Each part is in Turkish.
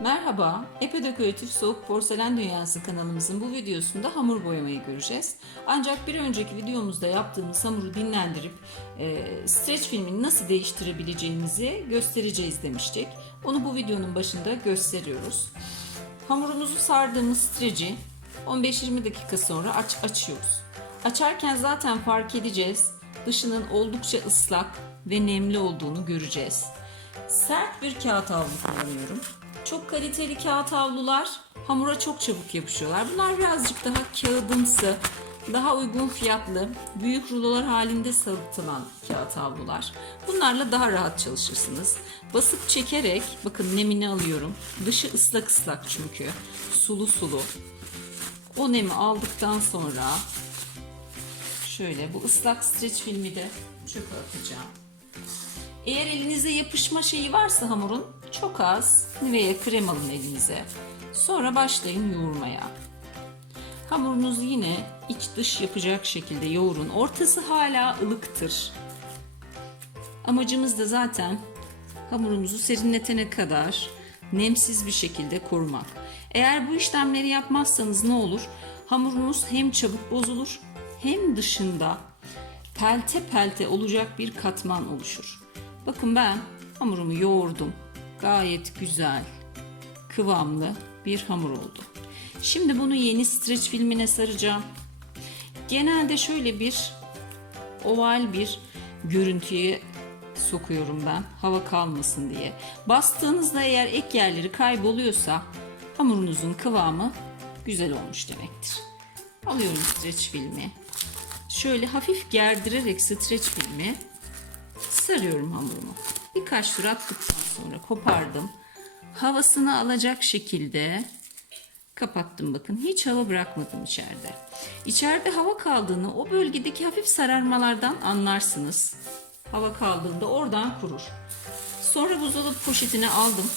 Merhaba, Epe Dekoratif Soğuk Porselen Dünyası kanalımızın bu videosunda hamur boyamayı göreceğiz. Ancak bir önceki videomuzda yaptığımız hamuru dinlendirip e, streç filmini nasıl değiştirebileceğimizi göstereceğiz demiştik. Onu bu videonun başında gösteriyoruz. Hamurumuzu sardığımız streci 15-20 dakika sonra aç açıyoruz. Açarken zaten fark edeceğiz. Dışının oldukça ıslak ve nemli olduğunu göreceğiz. Sert bir kağıt havlu kullanıyorum. Çok kaliteli kağıt havlular hamura çok çabuk yapışıyorlar. Bunlar birazcık daha kağıdımsı, daha uygun fiyatlı, büyük rulolar halinde satılan kağıt havlular. Bunlarla daha rahat çalışırsınız. Basıp çekerek, bakın nemini alıyorum. Dışı ıslak ıslak çünkü. Sulu sulu. O nemi aldıktan sonra şöyle bu ıslak streç filmi de çöpe atacağım. Eğer elinizde yapışma şeyi varsa hamurun çok az Nivea krem alın elinize. Sonra başlayın yoğurmaya. Hamurunuzu yine iç dış yapacak şekilde yoğurun. Ortası hala ılıktır. Amacımız da zaten hamurumuzu serinletene kadar nemsiz bir şekilde korumak. Eğer bu işlemleri yapmazsanız ne olur? Hamurunuz hem çabuk bozulur hem dışında pelte pelte olacak bir katman oluşur. Bakın ben hamurumu yoğurdum. Gayet güzel, kıvamlı bir hamur oldu. Şimdi bunu yeni streç filmine saracağım. Genelde şöyle bir oval bir görüntüye sokuyorum ben hava kalmasın diye. Bastığınızda eğer ek yerleri kayboluyorsa hamurunuzun kıvamı güzel olmuş demektir. Alıyorum streç filmi. Şöyle hafif gerdirerek streç filmi sarıyorum hamurumu. Birkaç tur attıktan sonra kopardım. Havasını alacak şekilde kapattım bakın. Hiç hava bırakmadım içeride. İçeride hava kaldığını o bölgedeki hafif sararmalardan anlarsınız. Hava kaldığında oradan kurur. Sonra buzdolabı poşetine aldım.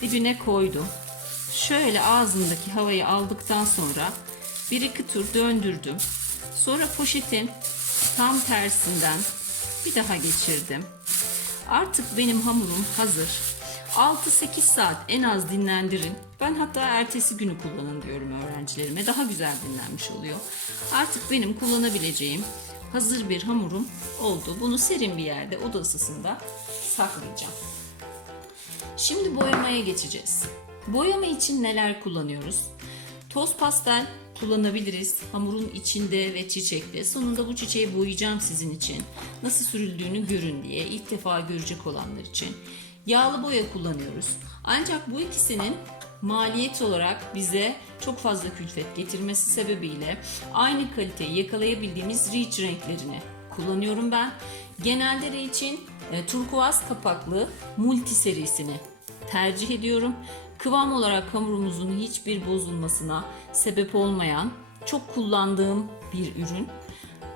Dibine koydum. Şöyle ağzındaki havayı aldıktan sonra bir iki tur döndürdüm. Sonra poşetin tam tersinden bir daha geçirdim. Artık benim hamurum hazır. 6-8 saat en az dinlendirin. Ben hatta ertesi günü kullanın diyorum öğrencilerime. Daha güzel dinlenmiş oluyor. Artık benim kullanabileceğim hazır bir hamurum oldu. Bunu serin bir yerde oda ısısında saklayacağım. Şimdi boyamaya geçeceğiz. Boyama için neler kullanıyoruz? Toz pastel kullanabiliriz. Hamurun içinde ve çiçekte. Sonunda bu çiçeği boyayacağım sizin için. Nasıl sürüldüğünü görün diye. ilk defa görecek olanlar için. Yağlı boya kullanıyoruz. Ancak bu ikisinin maliyet olarak bize çok fazla külfet getirmesi sebebiyle aynı kaliteyi yakalayabildiğimiz Reach renklerini kullanıyorum ben. Genelde Reach'in e, turkuaz kapaklı multi serisini tercih ediyorum. Kıvam olarak hamurumuzun hiçbir bozulmasına sebep olmayan çok kullandığım bir ürün.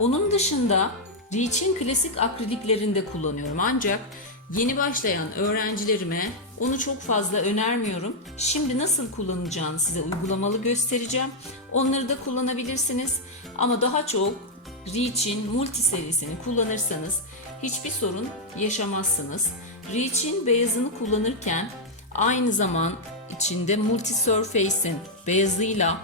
Onun dışında Reach'in klasik akriliklerini de kullanıyorum. Ancak yeni başlayan öğrencilerime onu çok fazla önermiyorum. Şimdi nasıl kullanacağını size uygulamalı göstereceğim. Onları da kullanabilirsiniz. Ama daha çok Reach'in multi serisini kullanırsanız hiçbir sorun yaşamazsınız. Reach'in beyazını kullanırken aynı zaman içinde Multi Surface'in beyazıyla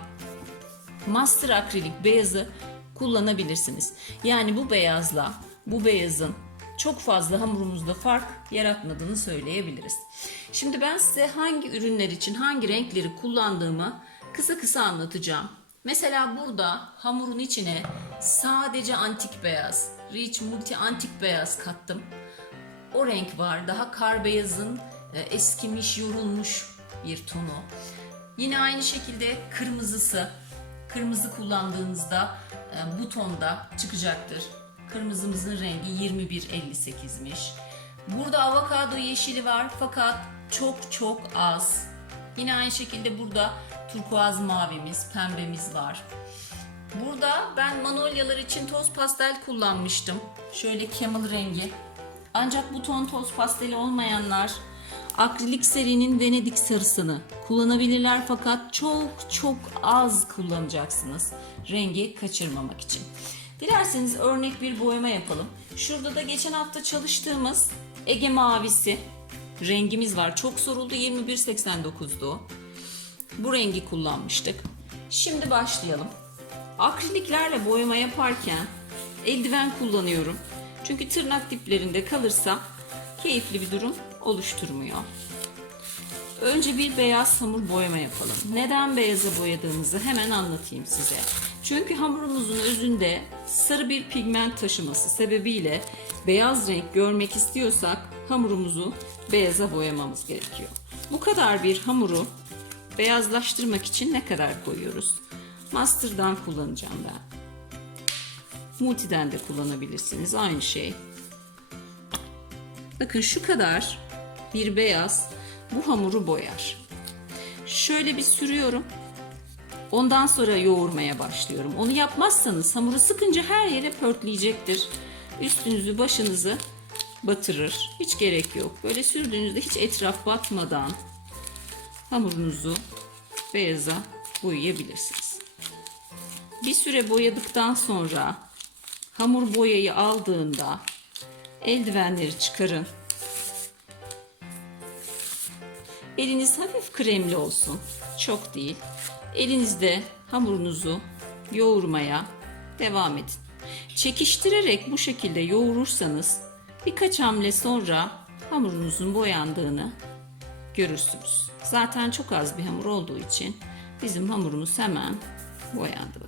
Master akrilik beyazı kullanabilirsiniz. Yani bu beyazla bu beyazın çok fazla hamurumuzda fark yaratmadığını söyleyebiliriz. Şimdi ben size hangi ürünler için hangi renkleri kullandığımı kısa kısa anlatacağım. Mesela burada hamurun içine sadece antik beyaz, Rich Multi antik beyaz kattım. O renk var. Daha kar beyazın eskimiş, yorulmuş bir tonu. Yine aynı şekilde kırmızısı. Kırmızı kullandığınızda e, bu tonda çıkacaktır. Kırmızımızın rengi 21.58'miş. Burada avokado yeşili var fakat çok çok az. Yine aynı şekilde burada turkuaz mavimiz, pembemiz var. Burada ben manolyalar için toz pastel kullanmıştım. Şöyle camel rengi. Ancak bu ton toz pasteli olmayanlar akrilik serinin Venedik sarısını kullanabilirler fakat çok çok az kullanacaksınız rengi kaçırmamak için. Dilerseniz örnek bir boyama yapalım. Şurada da geçen hafta çalıştığımız Ege mavisi rengimiz var. Çok soruldu 21.89'du. o. Bu rengi kullanmıştık. Şimdi başlayalım. Akriliklerle boyama yaparken eldiven kullanıyorum. Çünkü tırnak diplerinde kalırsa keyifli bir durum oluşturmuyor. Önce bir beyaz hamur boyama yapalım. Neden beyaza boyadığımızı hemen anlatayım size. Çünkü hamurumuzun özünde sarı bir pigment taşıması sebebiyle beyaz renk görmek istiyorsak hamurumuzu beyaza boyamamız gerekiyor. Bu kadar bir hamuru beyazlaştırmak için ne kadar koyuyoruz? Master'dan kullanacağım ben. Multi'den de kullanabilirsiniz. Aynı şey. Bakın şu kadar bir beyaz bu hamuru boyar. Şöyle bir sürüyorum. Ondan sonra yoğurmaya başlıyorum. Onu yapmazsanız hamuru sıkınca her yere pörtleyecektir. Üstünüzü başınızı batırır. Hiç gerek yok. Böyle sürdüğünüzde hiç etraf batmadan hamurunuzu beyaza boyayabilirsiniz. Bir süre boyadıktan sonra hamur boyayı aldığında eldivenleri çıkarın. Eliniz hafif kremli olsun. Çok değil. Elinizde hamurunuzu yoğurmaya devam edin. Çekiştirerek bu şekilde yoğurursanız birkaç hamle sonra hamurunuzun boyandığını görürsünüz. Zaten çok az bir hamur olduğu için bizim hamurumuz hemen boyandı.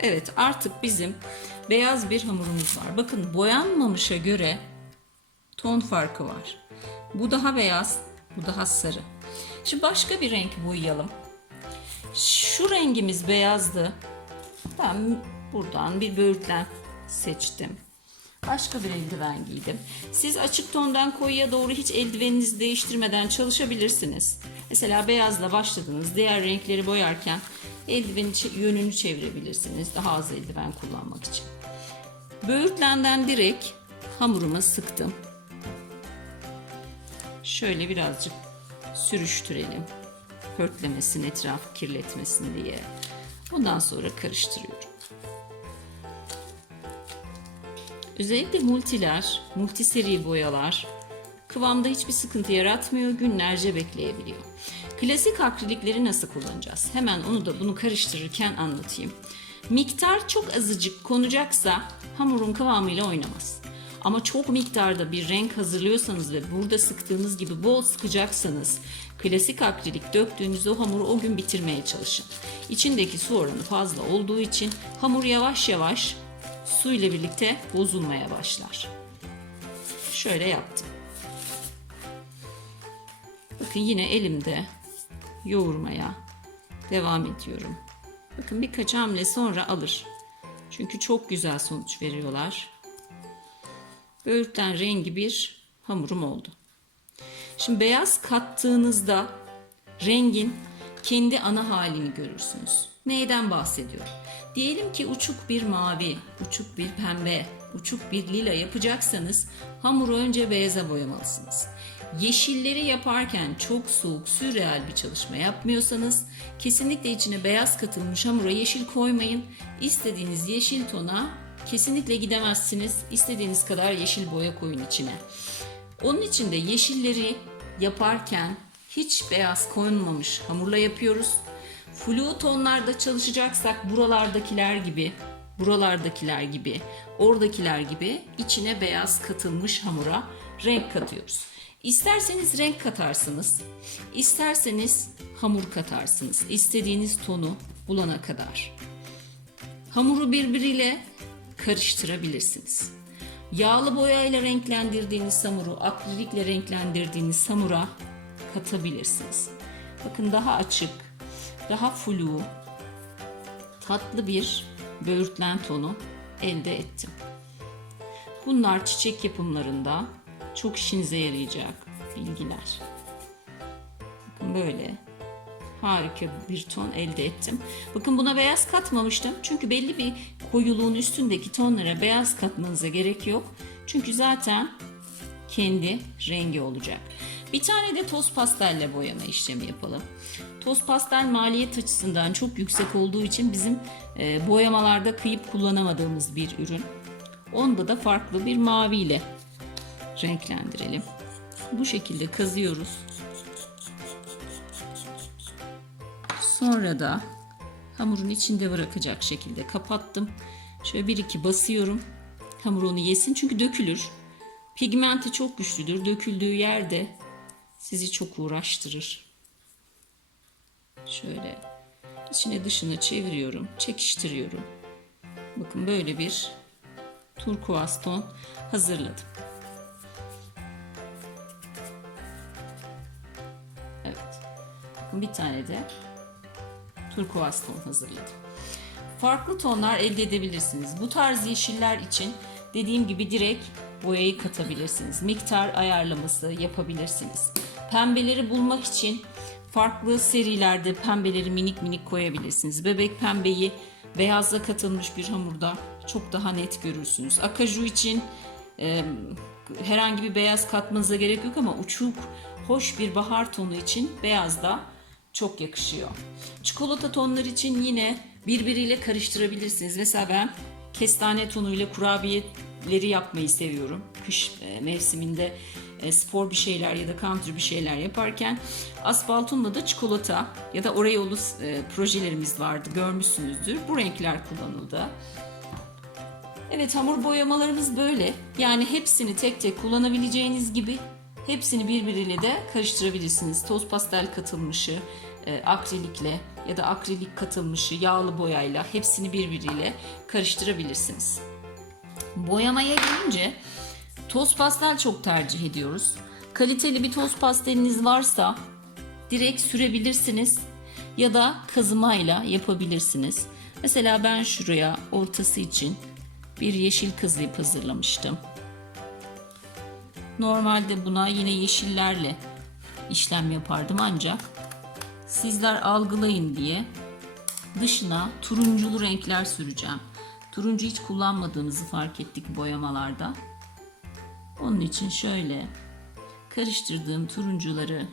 Evet artık bizim beyaz bir hamurumuz var. Bakın boyanmamışa göre ton farkı var. Bu daha beyaz, bu daha sarı. Şimdi başka bir renk boyayalım. Şu rengimiz beyazdı. Ben buradan bir böğürtlen seçtim. Başka bir eldiven giydim. Siz açık tondan koyuya doğru hiç eldiveninizi değiştirmeden çalışabilirsiniz. Mesela beyazla başladınız. Diğer renkleri boyarken eldivenin yönünü çevirebilirsiniz. Daha az eldiven kullanmak için. Böğürtlenden direkt hamuruma sıktım. Şöyle birazcık sürüştürelim. Pörtlemesin, etrafı kirletmesin diye. Ondan sonra karıştırıyorum. Özellikle multiler, multiseri boyalar kıvamda hiçbir sıkıntı yaratmıyor, günlerce bekleyebiliyor. Klasik akrilikleri nasıl kullanacağız? Hemen onu da bunu karıştırırken anlatayım. Miktar çok azıcık konacaksa hamurun kıvamıyla oynamaz. Ama çok miktarda bir renk hazırlıyorsanız ve burada sıktığınız gibi bol sıkacaksanız klasik akrilik döktüğünüzde o hamuru o gün bitirmeye çalışın. İçindeki su oranı fazla olduğu için hamur yavaş yavaş su ile birlikte bozulmaya başlar. Şöyle yaptım. Bakın yine elimde yoğurmaya devam ediyorum. Bakın birkaç hamle sonra alır. Çünkü çok güzel sonuç veriyorlar. Böğürtlen rengi bir hamurum oldu. Şimdi beyaz kattığınızda rengin kendi ana halini görürsünüz. Neyden bahsediyorum? Diyelim ki uçuk bir mavi, uçuk bir pembe, uçuk bir lila yapacaksanız hamuru önce beyaza boyamalısınız. Yeşilleri yaparken çok soğuk, sürreal bir çalışma yapmıyorsanız kesinlikle içine beyaz katılmış hamura yeşil koymayın. İstediğiniz yeşil tona kesinlikle gidemezsiniz. İstediğiniz kadar yeşil boya koyun içine. Onun için de yeşilleri yaparken hiç beyaz koyulmamış hamurla yapıyoruz. Flu tonlarda çalışacaksak buralardakiler gibi, buralardakiler gibi, oradakiler gibi içine beyaz katılmış hamura renk katıyoruz. İsterseniz renk katarsınız, isterseniz hamur katarsınız. İstediğiniz tonu bulana kadar. Hamuru birbiriyle karıştırabilirsiniz. Yağlı boyayla renklendirdiğiniz hamuru, akrilikle renklendirdiğiniz hamura katabilirsiniz. Bakın daha açık, daha flu, tatlı bir böğürtlen tonu elde ettim. Bunlar çiçek yapımlarında çok işinize yarayacak bilgiler. Bakın böyle harika bir ton elde ettim. Bakın buna beyaz katmamıştım. Çünkü belli bir koyuluğun üstündeki tonlara beyaz katmanıza gerek yok. Çünkü zaten kendi rengi olacak. Bir tane de toz pastelle boyama işlemi yapalım. Toz pastel maliyet açısından çok yüksek olduğu için bizim e, boyamalarda kıyıp kullanamadığımız bir ürün. Onda da farklı bir maviyle renklendirelim. Bu şekilde kazıyoruz. Sonra da hamurun içinde bırakacak şekilde kapattım. Şöyle bir iki basıyorum. Hamur onu yesin çünkü dökülür. Pigmenti çok güçlüdür. Döküldüğü yerde sizi çok uğraştırır. Şöyle içine dışını çeviriyorum, çekiştiriyorum. Bakın böyle bir turkuaz ton hazırladım. Evet. Bakın bir tane de turkuaz ton hazırladım. Farklı tonlar elde edebilirsiniz. Bu tarz yeşiller için dediğim gibi direkt boyayı katabilirsiniz. Miktar ayarlaması yapabilirsiniz. Pembeleri bulmak için farklı serilerde pembeleri minik minik koyabilirsiniz. Bebek pembeyi beyazla katılmış bir hamurda çok daha net görürsünüz. Akaju için e, herhangi bir beyaz katmanıza gerek yok ama uçuk, hoş bir bahar tonu için beyaz da çok yakışıyor. Çikolata tonları için yine birbiriyle karıştırabilirsiniz. Mesela ben kestane tonuyla kurabiyeleri yapmayı seviyorum. Kış e, mevsiminde e, spor bir şeyler ya da country bir şeyler yaparken asfaltumla da çikolata ya da Oreo'lu e, projelerimiz vardı görmüşsünüzdür. Bu renkler kullanıldı. Evet hamur boyamalarımız böyle. Yani hepsini tek tek kullanabileceğiniz gibi hepsini birbiriyle de karıştırabilirsiniz. Toz pastel katılmışı, e, akrilikle ya da akrilik katılmışı yağlı boyayla hepsini birbiriyle karıştırabilirsiniz. Boyamaya gelince toz pastel çok tercih ediyoruz. Kaliteli bir toz pasteliniz varsa direkt sürebilirsiniz ya da kazımayla yapabilirsiniz. Mesela ben şuraya ortası için bir yeşil kazıyıp hazırlamıştım. Normalde buna yine yeşillerle işlem yapardım ancak sizler algılayın diye dışına turunculu renkler süreceğim. Turuncu hiç kullanmadığımızı fark ettik boyamalarda. Onun için şöyle karıştırdığım turuncuları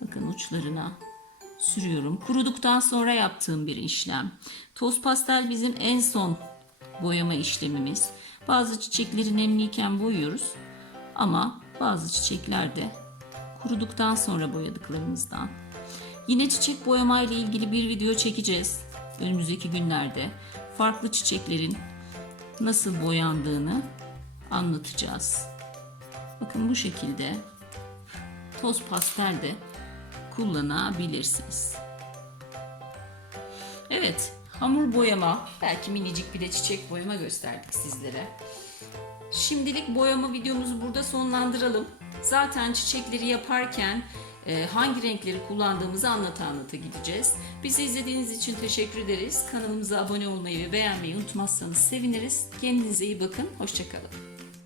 bakın uçlarına sürüyorum. Kuruduktan sonra yaptığım bir işlem. Toz pastel bizim en son boyama işlemimiz. Bazı çiçekleri nemliyken boyuyoruz ama bazı çiçekler de kuruduktan sonra boyadıklarımızdan. Yine çiçek boyama ile ilgili bir video çekeceğiz önümüzdeki günlerde. Farklı çiçeklerin nasıl boyandığını anlatacağız. Bakın bu şekilde toz pastel de kullanabilirsiniz. Evet, hamur boyama, belki minicik bir de çiçek boyama gösterdik sizlere. Şimdilik boyama videomuzu burada sonlandıralım. Zaten çiçekleri yaparken e, hangi renkleri kullandığımızı anlata anlata gideceğiz. Bizi izlediğiniz için teşekkür ederiz. Kanalımıza abone olmayı ve beğenmeyi unutmazsanız seviniriz. Kendinize iyi bakın. Hoşçakalın.